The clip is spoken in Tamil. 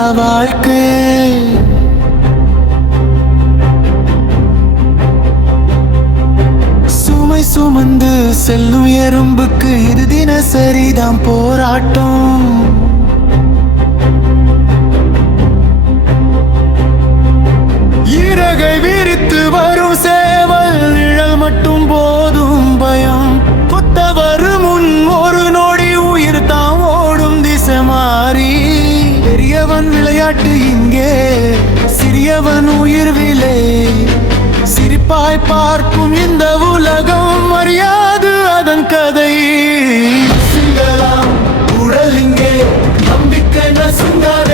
வாழ்க்கை. சுமை சுமந்து செல்லும் எறும்புக்கு இது தினசரிதான் போராட்டம். பெரியவன் விளையாட்டு இங்கே சிறியவன் உயிர் விலை சிரிப்பாய் பார்க்கும் இந்த உலகம் அறியாது அதன் கதை. சிங்கலாம் உடல் இங்கே நம்பிக்கை நசுங்காது.